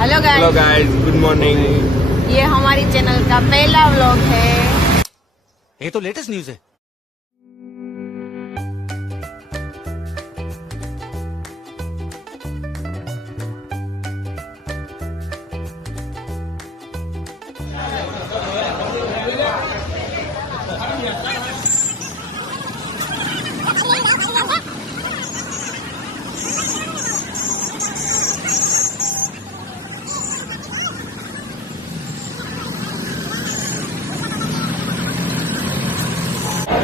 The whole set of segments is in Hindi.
Hello guys, good morning. ये हमारी चैनल का पहला व्लॉग है। ये तो लेटेस्ट न्यूज़ है।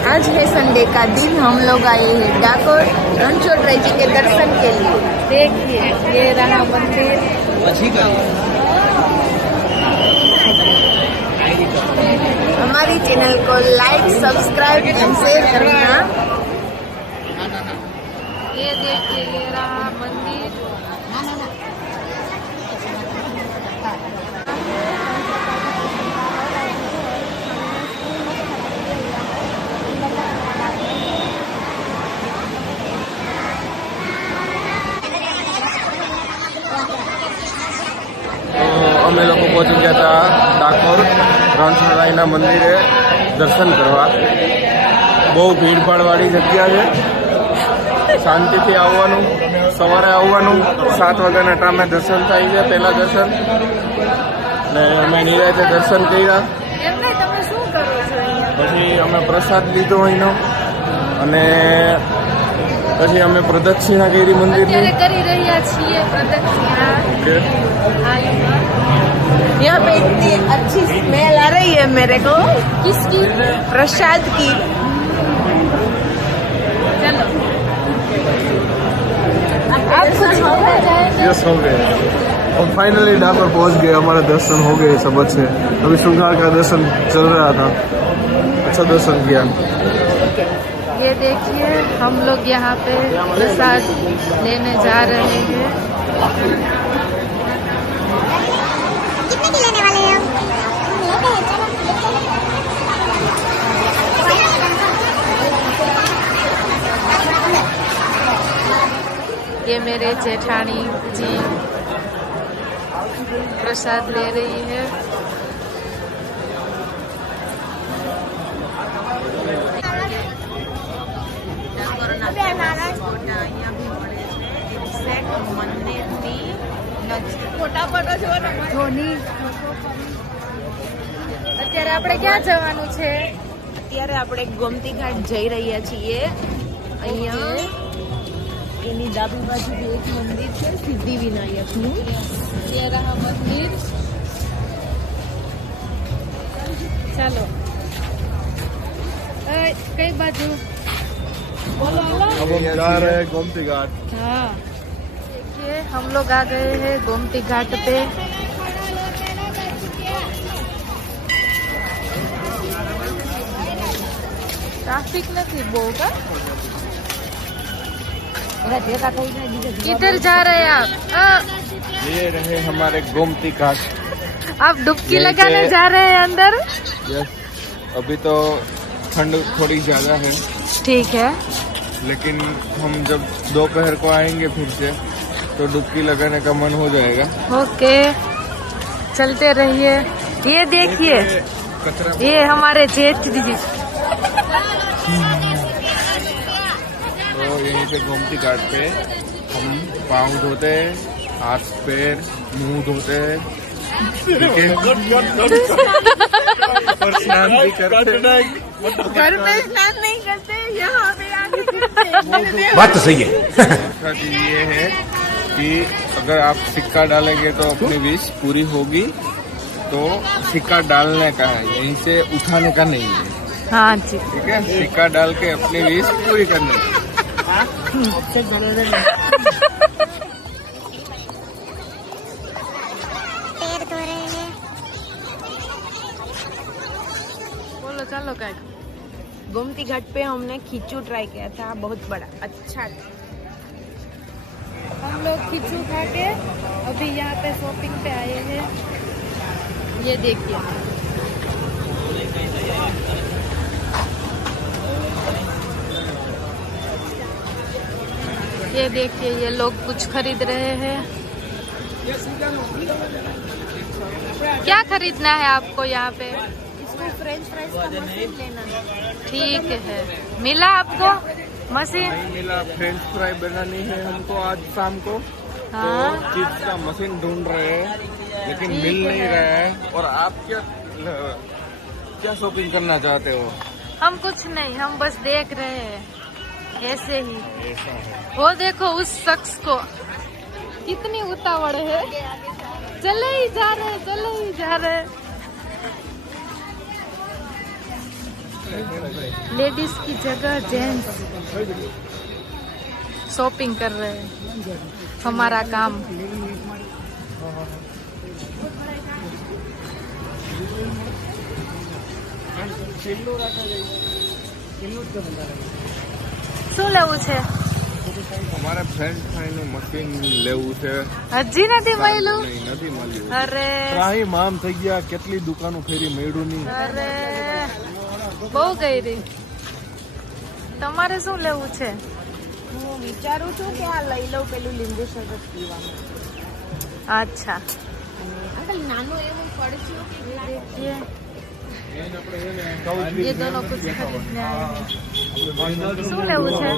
आज है संडे का दिन। हम लोग आए हैं डाकोर रणछोड़राय जी के दर्शन के लिए। देखिए ये रहा मंदिर। हमारी चैनल को लाइक, सब्सक्राइब एंड शेयर करना। ये देखिए ये रहा मंदिर। અમે લોકો પહોંચી ગયા હતા ડાકોર રણછોડરાયના મંદિરે દર્શન કરવા। બહુ ભીડભાડવાળી જગ્યા છે, શાંતિથી આવવાનું, સવારે આવવાનું। 7 વાગ્યાના ટાઈમે દર્શન થાય છે, પહેલા દર્શન, ને અમે નિરાંતે દર્શન કર્યા। પછી અમે પ્રસાદ લીધો અહીંનો, અને પછી અમે પ્રદક્ષિણા કરી મંદિરની। કરી રહ્યા છીએ પ્રદક્ષિણા। यहाँ पे इतनी अच्छी स्मेल आ रही है मेरे को। किसकी? प्रसाद की। चलो आप कुछ हो गए? यस, हो गए। हम फाइनली डाकोर पहुंच गए, हमारे दर्शन हो गए सब अच्छे। अभी शुंगार का दर्शन चल रहा था, अच्छा दर्शन किया। ये देखिए हम लोग यहाँ पे प्रसाद लेने जा रहे हैं। कितने की लेने वाले हैं हम? लेते हैं, चलो। ये मेरे जेठानी जी प्रसाद ले रही है। અત્યારે આપણે ક્યાં જવાનું છે? અત્યારે આપણે ગોમતી ઘાટ જઈ રહ્યા છીએ। અહીંયા એની ડાબી બાજુ એક મંદિર છે, સિદ્ધિ વિનાયકનું। ये रहा मंदिर। ચાલો કઈ બાજુ बोलो। अब हम जा रहे हैं गोमती घाट। हाँ देखिए हम लोग आ गए हैं गोमती घाट पे। ट्रैफिक नहीं बो का। किधर जा रहे हैं आप? ये रहे हमारे गोमती घाट। आप डुबकी लगाने जा रहे हैं अंदर? यस, अभी तो ठंड थोड़ी ज्यादा है, ठीक है, लेकिन हम जब दोपहर को आएंगे फिर से तो डुबकी लगाने का मन हो जाएगा। ओके चलते रहिए। ये देखिए कचरा ये हमारे जेठ जी। तो यहीं पे गोमती घाट पे हम पाँव धोते हैं, हाथ पैर मुंह धोते हैं, ठीक है? और स्नान भी करते हैं। घर में स्नान नहीं करते, यहाँ पे आके बात तो सही है। दूसरा चीज ये है कि अगर आप सिक्का डालेंगे तो अपनी विश पूरी होगी। तो सिक्का डालने का है, यहीं से उठाने का नहीं है, हाँ जी। ठीक है? सिक्का डाल के अपनी विश पूरी करनी है। पैर धो रहे हैं। बोलो चलो क्या। गोमती घाट पे हमने खींचू ट्राई किया था, बहुत बड़ा अच्छा था। हम लोग खींचू खा के अभी यहाँ पे शॉपिंग पे आए हैं। ये देखिए ये देखिए ये लोग कुछ खरीद रहे हैं। क्या खरीदना है आपको यहाँ पे? इसको फ्रेंच फ्राइज का मशीन लेना है। ठीक है, मिला आपको मशीन? नहीं मिला। फ्रेंच फ्राई बनानी है हमको आज शाम को, हाँ। तो चीज का मशीन ढूंढ रहे हैं लेकिन ठीक मिल नहीं है। रहा है। और आप क्या शॉपिंग करना चाहते हो? हम कुछ नहीं, हम बस देख रहे हैं ऐसे ही। ऐसा है। वो देखो उस शख्स को, कितनी उतावड़ है, चले ही जा रहे, चले ही जा रहे। लेडीज की जगह जेंट्स शॉपिंग कर रहे हैं। हमारा काम। શું લેવું છે? અમારે ફ્રેન્ચ ફ્રાઈ નું મશીન લેવું છે. હજી નથી મળ્યું? નહીં, નથી મળ્યું. અરે ત્રાહી મામ થઈ ગયા, કેટલી દુકાનો ફેરી મળ્યું નહીં. અરે બહુ ગઈ. તમારે શું લેવું છે? હું વિચારું છું કે આ લઈ લઉં પેલું લીંબુ શરબત પીવાનું. અચ્છા, અંકલ નાનું એવું પડશે देखिए ये दोनों कुछ खरीदने आए हैं. શું લેવું છે?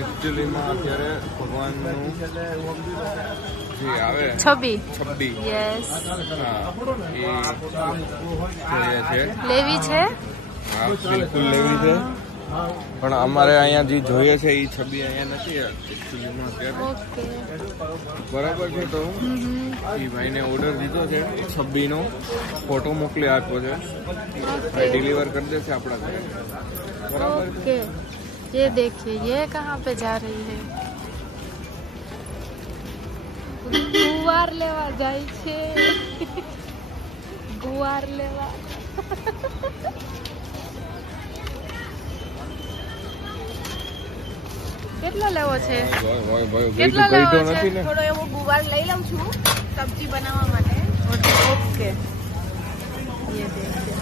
એકચ્યુઅલીમાં અત્યારે ભગવાનનું જે આવે છબી. છબ્બી, યસ, હા, એ જોઈએ છે. લેવી છે. હા, બિલકુલ લેવી છે. પણ અમારે અહીંયા જે જોઈએ છે એ છબી અહીંયા નથી એકચ્યુઅલીમાં અત્યારે. ઓકે. બરાબર છે. તો એ ભાઈને ઓર્ડર દીધો છે, છબ્બીનો ફોટો મોકલી આપ્યો છે, ડિલિવર કરી દેશે આપણા ઘરે. બરાબર છે. ओके, ये देखिए ये कहाँ पे जा रही है? गुवार लेवा જાય છે. ગુવાર લેવા. કેટલો લેવો છે? કેટલો લેવો ગઈઢો છે? નથી ને. થોડો એવો ગુવાર લઈ લઉં છું સબ્જી બનાવવા માટે. ओके, ये देखिए.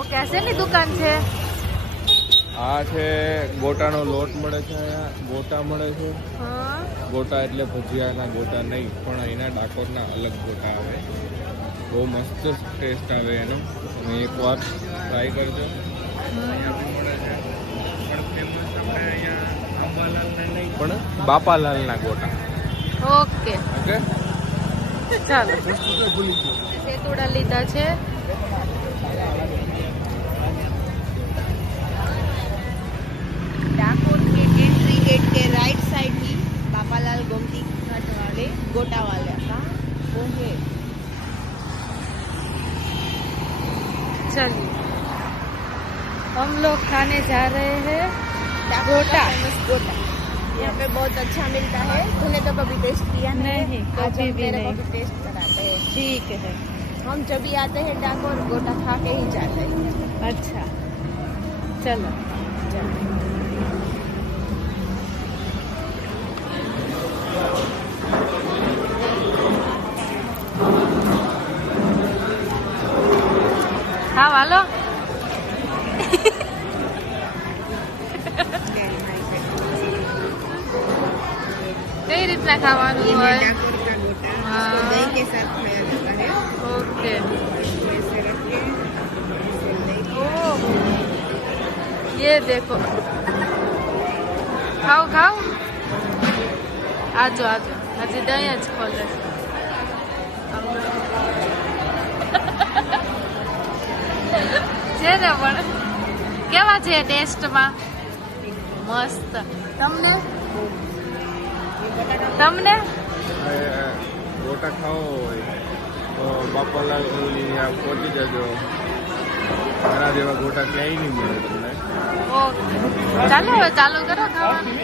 ओके, શેની દુકાન છે? આ છે ગોટાનો લોટ મળે છે અહીંયા, ગોટા મળે છે. હા, ગોટા એટલે ભજીયાના ગોટા નહીં, પણ અહીંના ડાકોરના અલગ ગોટા આવે. બહુ મસ્ત ટેસ્ટ આવે એનો. તમે એકવાર ટ્રાય કરજો. અહીંયા બી મળે છે, પણ ફેમસ આપણે અહીંયા અંબાલાલના નહીં, પણ બાપાલાલના ગોટા. ઓકે, ઓકે, ચાલો. સેતુડા લીધા છે. डाकोर के एंट्री गेट के राइट साइड ही बापालाल गोमती घाट वाले गोटा वाले का वो है. चलिए, हम लोग खाने जा रहे हैं डाकोर का गोटा. फेमस गोटा यहाँ पे बहुत अच्छा मिलता है. तूने तो कभी टेस्ट किया नहीं, आज कभी हम भी तेरे को नहीं. भी टेस्ट कराते हैं. ठीक है. हम जब भी आते हैं डाकोर गोटा खा के ही जाते हैं. अच्छा, चलो. હા, હાલો. કઈ રીતના ખાવાનું હોય? डाकोर का गोटा हाँ. इसको दही के साथ खाया जाता है. ઓકે. ऐसे रख के ऐसे लेके ओह, ये देखो. खाओ खाओ. આજો આજો, હજી દહીં જ ખોલે. છે ને, પણ કેવા છે ટેસ્ટમાં? મસ્ત. તમને તમને ગોટા ખાવો હોય તો બાપાલાલ ઓલી ત્યાં પહોંચી જજો. મારા જેવા ગોટા ક્યાંય નહીં મળે તમને. ઓકે, ચાલો હવે ચાલુ કરો ખાવાનું.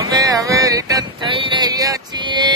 અમે હવે રિટર્ન થઈ રહ્યા છીએ.